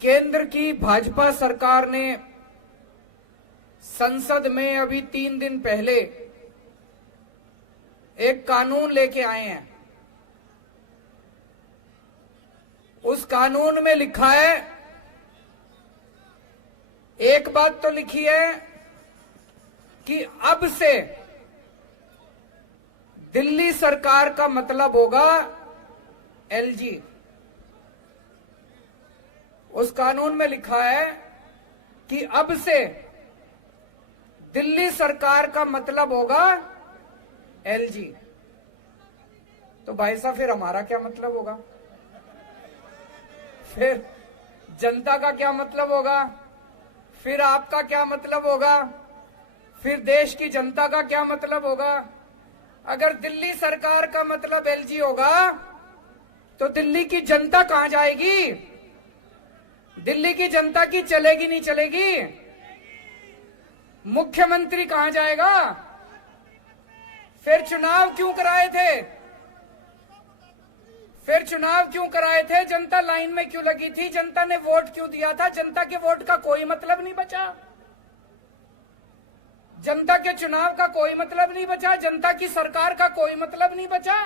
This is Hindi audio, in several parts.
केंद्र की भाजपा सरकार ने संसद में अभी 3 दिन पहले एक कानून लेके आए हैं। उस कानून में लिखा है, एक बात तो लिखी है कि अब से दिल्ली सरकार का मतलब होगा एलजी। उस कानून में लिखा है कि अब से दिल्ली सरकार का मतलब होगा एलजी। तो भाई साहब फिर हमारा क्या मतलब होगा? फिर जनता का क्या मतलब होगा? फिर आपका क्या मतलब होगा? फिर देश की जनता का क्या मतलब होगा? अगर दिल्ली सरकार का मतलब एलजी होगा तो दिल्ली की जनता कहां जाएगी? दिल्ली की जनता की चलेगी नहीं चलेगी? मुख्यमंत्री कहां जाएगा? फिर चुनाव क्यों कराए थे? फिर चुनाव क्यों कराए थे? जनता लाइन में क्यों लगी थी? जनता ने वोट क्यों दिया था? जनता के वोट का कोई मतलब नहीं बचा। जनता के चुनाव का कोई मतलब नहीं बचा। जनता की सरकार का कोई मतलब नहीं बचा।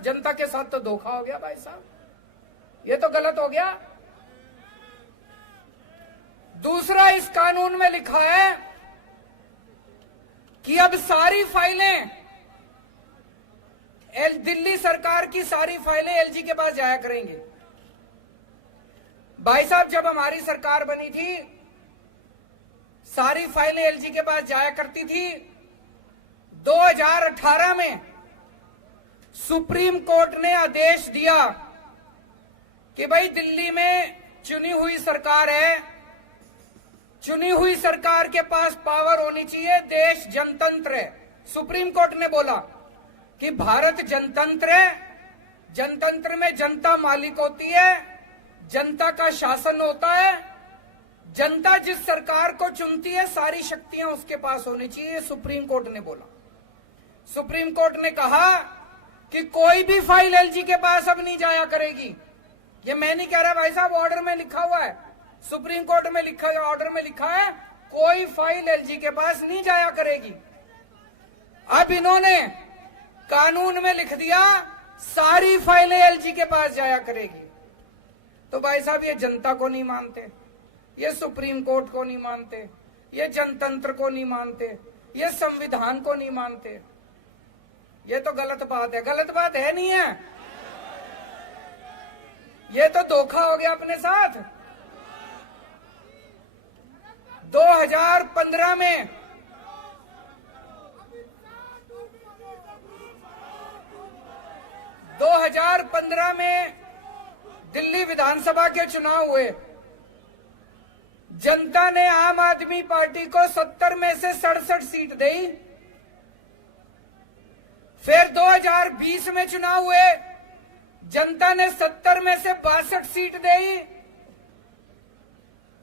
जनता के साथ तो धोखा हो गया भाई साहब, ये तो गलत हो गया। दूसरा, इस कानून में लिखा है कि अब सारी फाइलें दिल्ली सरकार की सारी फाइलें एलजी के पास जाया करेंगे। भाई साहब, जब हमारी सरकार बनी थी सारी फाइलें एलजी के पास जाया करती थी। 2018 में सुप्रीम कोर्ट ने आदेश दिया कि भाई दिल्ली में चुनी हुई सरकार है, चुनी हुई सरकार के पास पावर होनी चाहिए, देश जनतंत्र है। सुप्रीम कोर्ट ने बोला कि भारत जनतंत्र है, जनतंत्र में जनता मालिक होती है, जनता का शासन होता है, जनता जिस सरकार को चुनती है सारी शक्तियां उसके पास होनी चाहिए, सुप्रीम कोर्ट ने बोला। सुप्रीम कोर्ट ने कहा कि कोई भी फाइल एलजी के पास अब नहीं जाया करेगी। ये मैं नहीं कह रहा भाई साहब, ऑर्डर में लिखा हुआ है, सुप्रीम कोर्ट में लिखा है, ऑर्डर में लिखा है कोई फाइल एलजी के पास नहीं जाया करेगी। अब इन्होंने कानून में लिख दिया सारी फाइलें एलजी के पास जाया करेगी। तो भाई साहब, ये जनता को नहीं मानते, ये सुप्रीम कोर्ट को नहीं मानते, ये जनतंत्र को नहीं मानते, ये संविधान को नहीं मानते। ये तो गलत बात है। गलत बात है नहीं है? ये तो धोखा हो गया अपने साथ। 2015 में दिल्ली विधानसभा के चुनाव हुए। जनता ने आम आदमी पार्टी को 70 में से 67 सीट दी। फिर 2020 में चुनाव हुए, जनता ने 70 में से 62 सीट दी।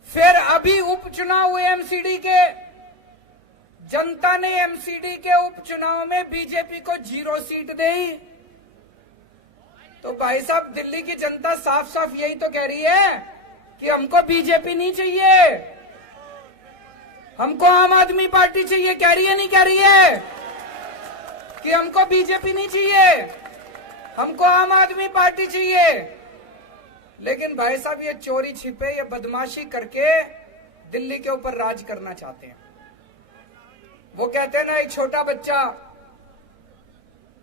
फिर अभी उपचुनाव हुए एमसीडी के, जनता ने एमसीडी के उपचुनाव में बीजेपी को 0 सीट दी। तो भाई साहब, दिल्ली की जनता साफ साफ यही तो कह रही है कि हमको बीजेपी नहीं चाहिए, हमको आम आदमी पार्टी चाहिए। कह रही है नहीं कह रही है कि हमको बीजेपी नहीं चाहिए, हमको आम आदमी पार्टी चाहिए। लेकिन भाई साहब, ये चोरी छिपे, ये बदमाशी करके दिल्ली के ऊपर राज करना चाहते हैं। वो कहते हैं ना, एक छोटा बच्चा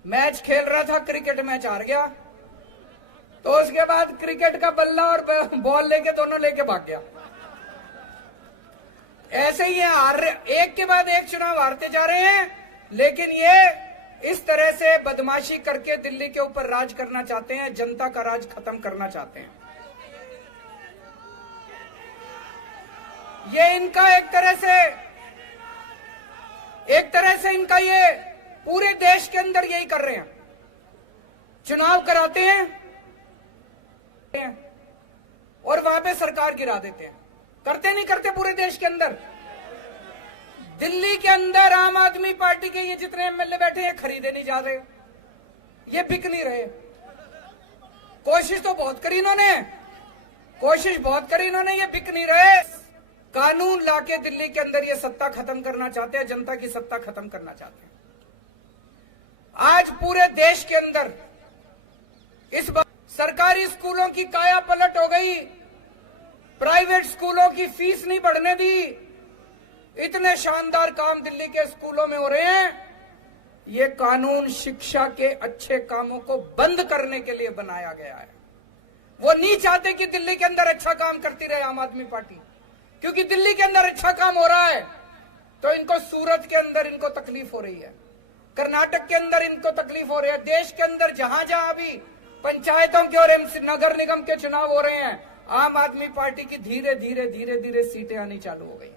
मैच खेल रहा था, क्रिकेट मैच हार गया, तो उसके बाद क्रिकेट का बल्ला और बॉल लेके दोनों लेके भाग गया। ऐसे ही एक के बाद एक चुनाव हारते जा रहे हैं, लेकिन ये इस तरह से बदमाशी करके दिल्ली के ऊपर राज करना चाहते हैं, जनता का राज खत्म करना चाहते हैं। ये इनका एक तरह से इनका ये पूरे देश के अंदर यही कर रहे हैं। चुनाव कराते हैं और वहां पे सरकार गिरा देते हैं। करते नहीं करते पूरे देश के अंदर? दिल्ली के अंदर आम आदमी पार्टी के ये जितने एमएलए बैठे हैं खरीदे नहीं जा रहे, ये बिक नहीं रहे। कोशिश तो बहुत करी इन्होंने, कोशिश बहुत करी इन्होंने, ये बिक नहीं रहे। कानून लाके दिल्ली के अंदर ये सत्ता खत्म करना चाहते हैं, जनता की सत्ता खत्म करना चाहते हैं। आज पूरे देश के अंदर इस बार सरकारी स्कूलों की काया पलट हो गई, प्राइवेट स्कूलों की फीस नहीं बढ़ने दी। इतने शानदार काम दिल्ली के स्कूलों में हो रहे हैं। ये कानून शिक्षा के अच्छे कामों को बंद करने के लिए बनाया गया है। वो नहीं चाहते कि दिल्ली के अंदर अच्छा काम करती रहे आम आदमी पार्टी, क्योंकि दिल्ली के अंदर अच्छा काम हो रहा है तो इनको सूरत के अंदर इनको तकलीफ हो रही है, कर्नाटक के अंदर इनको तकलीफ हो रही है। देश के अंदर जहां जहां भी पंचायतों के और नगर निगम के चुनाव हो रहे हैं, आम आदमी पार्टी की धीरे धीरे धीरे धीरे सीटें आनी चालू हो गई।